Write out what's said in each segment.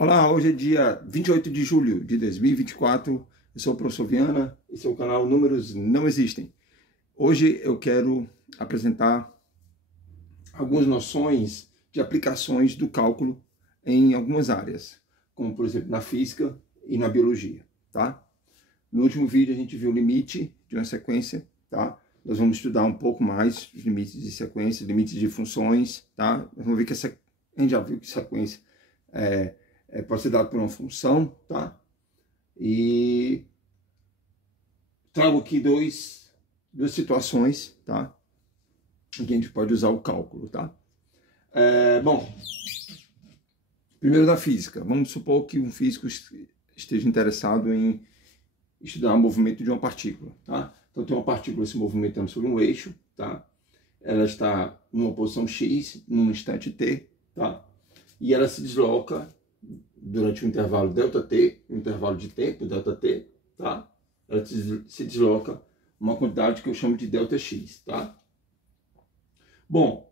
Olá, hoje é dia 28 de julho de 2024, eu sou o professor Viana, esse é o canal Números Não Existem. Hoje eu quero apresentar algumas noções de aplicações do cálculo em algumas áreas, como por exemplo na física e na biologia, tá? No último vídeo a gente viu o limite de uma sequência, tá? Nós vamos estudar um pouco mais os limites de sequência, limites de funções, tá? Nós vamos ver que a gente já viu que sequência pode ser dado por uma função, tá? E trago aqui duas situações, tá? Em que a gente pode usar o cálculo, tá? Bom, primeiro da física. Vamos supor que um físico esteja interessado em estudar o movimento de uma partícula, tá? Então tem uma partícula se movimentando sobre um eixo, tá? Ela está numa posição x, num instante t, tá? E ela se desloca durante o intervalo ΔT, um intervalo de tempo, ΔT, tá? Ela se desloca uma quantidade que eu chamo de ΔX, tá? Bom,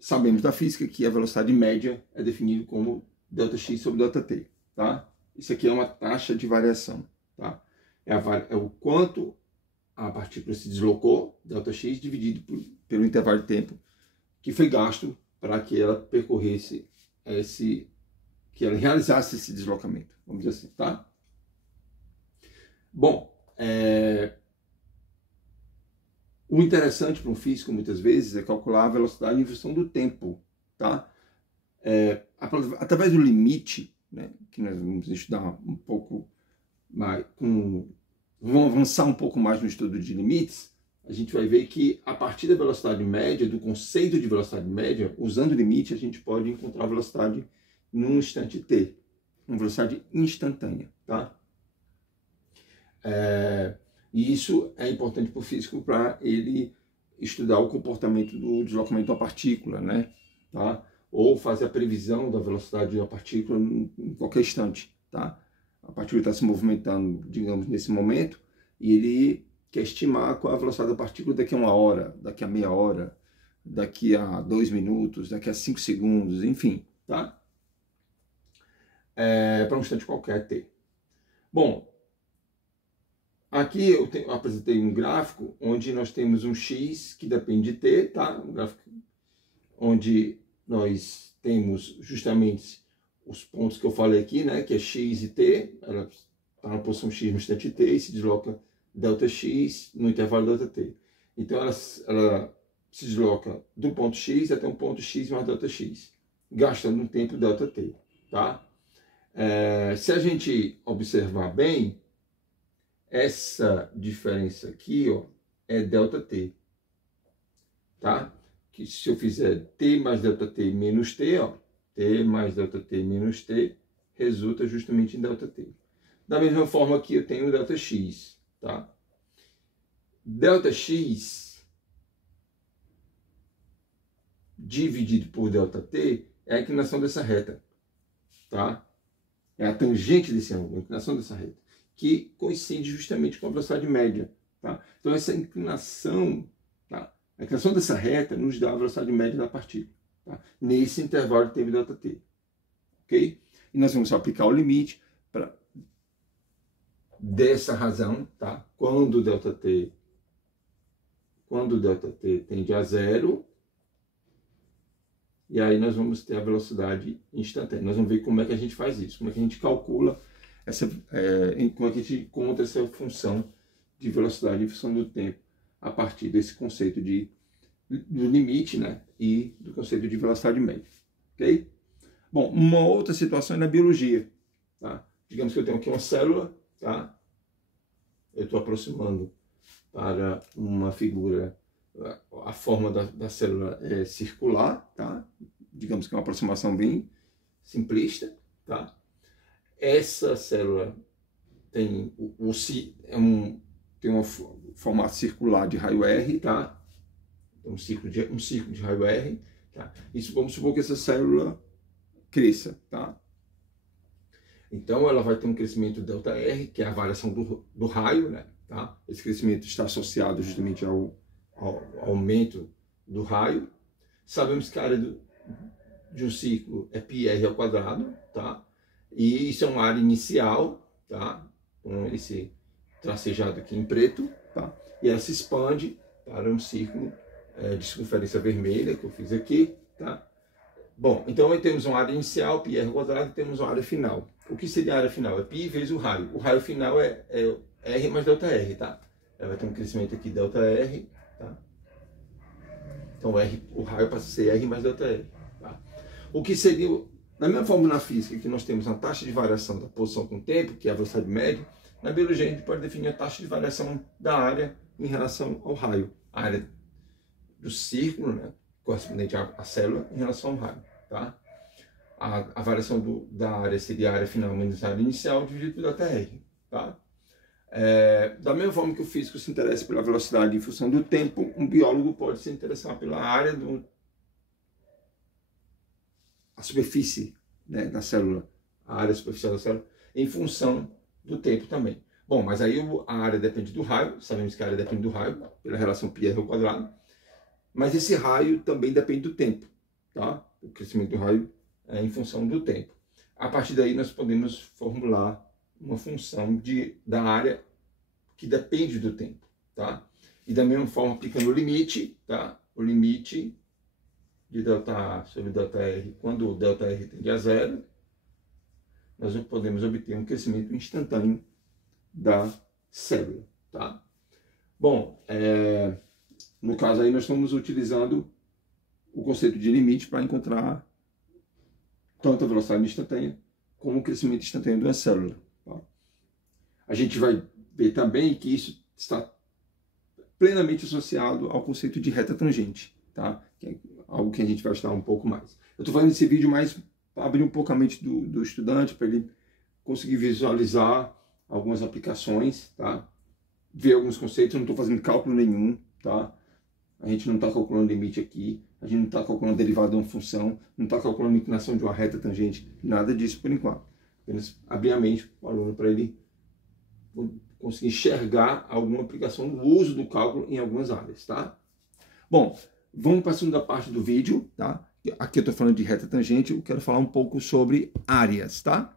sabemos da física que a velocidade média é definida como ΔX sobre ΔT, tá? Isso aqui é uma taxa de variação, tá? É o quanto a partícula se deslocou, ΔX, dividido pelo intervalo de tempo que foi gasto para que ela percorresse que ela realizasse esse deslocamento, vamos dizer assim, tá? Bom, o interessante para um físico, muitas vezes, é calcular a velocidade em função do tempo, tá? Através do limite, né, que nós vamos estudar um pouco mais, vamos avançar um pouco mais no estudo de limites, a gente vai ver que a partir da velocidade média, do conceito de velocidade média, usando o limite, a gente pode encontrar a velocidade num instante t, uma velocidade instantânea, tá? E isso é importante para o físico para ele estudar o comportamento do deslocamento de uma partícula, né? Tá? Ou fazer a previsão da velocidade de uma partícula em qualquer instante, tá? A partícula está se movimentando, digamos, nesse momento, e ele quer estimar qual é a velocidade da partícula daqui a uma hora, daqui a meia hora, daqui a 2 minutos, daqui a 5 segundos, enfim, tá? Para um instante qualquer t. Bom, aqui eu apresentei um gráfico onde nós temos um x que depende de t, tá? Um gráfico onde nós temos justamente os pontos que eu falei aqui, né? Que é x e t, ela está na posição x no instante t e se desloca ΔX no intervalo ΔT. Então ela se desloca do ponto x até um ponto x mais ΔX, gastando um tempo ΔT, tá? Se a gente observar bem, essa diferença aqui, ó, é ΔT, tá? Que se eu fizer t mais ΔT menos t, ó, t mais ΔT menos t, resulta justamente em ΔT. Da mesma forma que eu tenho ΔX, tá? ΔX dividido por ΔT é a inclinação dessa reta, tá? É a tangente desse ângulo, a inclinação dessa reta, que coincide justamente com a velocidade média, tá? Então essa inclinação, tá? A inclinação dessa reta nos dá a velocidade média da partícula, tá? Nesse intervalo de tempo ΔT, ok? E nós vamos aplicar o limite para dessa razão, tá? Quando ΔT tende a zero, e aí nós vamos ter a velocidade instantânea. Nós vamos ver como é que a gente faz isso, como é que a gente calcula como é que a gente encontra essa função de velocidade em função do tempo a partir desse conceito do limite, né, e do conceito de velocidade média, ok? Bom, uma outra situação é na biologia, tá? Digamos que eu tenho aqui uma célula, tá? Eu estou aproximando para uma figura, a forma da célula é circular, tá? Digamos que é uma aproximação bem simplista, tá? Essa célula tem tem um formato circular de raio R, tá? Um círculo de raio R, tá? Isso, vamos supor que essa célula cresça, tá? Então ela vai ter um crescimento ΔR, que é a variação do raio, né? Tá? Esse crescimento está associado justamente ao aumento do raio. Sabemos que a área de um círculo é πr ao quadrado, tá? E isso é uma área inicial, tá? Com esse tracejado aqui em preto, tá? E ela se expande para um círculo de circunferência vermelha que eu fiz aqui, tá? Bom, então aí temos uma área inicial, πr quadrado, e temos uma área final. O que seria a área final? É π vezes o raio. O raio final é R mais ΔR, tá? Ela vai ter um crescimento aqui ΔR, tá? Então o raio passa a ser R mais ΔR, tá? O que seria, na mesma fórmula física que nós temos a taxa de variação da posição com o tempo, que é a velocidade média, na biologia a gente pode definir a taxa de variação da área em relação ao raio. A área do círculo, né, correspondente à célula, em relação ao raio, tá? A variação da área seria a área final menos a área inicial dividido por ΔR, tá? Da mesma forma que o físico se interessa pela velocidade em função do tempo, um biólogo pode se interessar pela área a superfície, né, da célula, a área superficial da célula, em função do tempo também. Bom, mas aí a área depende do raio, sabemos que a área depende do raio, pela relação πr ao quadrado, mas esse raio também depende do tempo, tá? O crescimento do raio é em função do tempo. A partir daí nós podemos formular uma função da área que depende do tempo, tá? E da mesma forma, aplicando o limite, tá? O limite de ΔA sobre ΔR, quando o ΔR tende a zero, nós podemos obter um crescimento instantâneo da célula, tá? Bom, no caso aí nós estamos utilizando o conceito de limite para encontrar tanto a velocidade instantânea como o crescimento instantâneo da célula, tá? A gente vai ver também que isso está plenamente associado ao conceito de reta tangente, tá? Que é algo que a gente vai estudar um pouco mais. Eu estou fazendo esse vídeo mais para abrir um pouco a mente do estudante, para ele conseguir visualizar algumas aplicações, tá? Ver alguns conceitos. Eu não estou fazendo cálculo nenhum, tá? A gente não está calculando limite aqui, a gente não está calculando a derivada de uma função, não está calculando a inclinação de uma reta tangente, nada disso por enquanto. Apenas abrir a mente para o aluno, para ele conseguir enxergar alguma aplicação do uso do cálculo em algumas áreas, tá? Bom, vamos para a segunda parte do vídeo, tá? Aqui eu estou falando de reta tangente, eu quero falar um pouco sobre áreas, tá?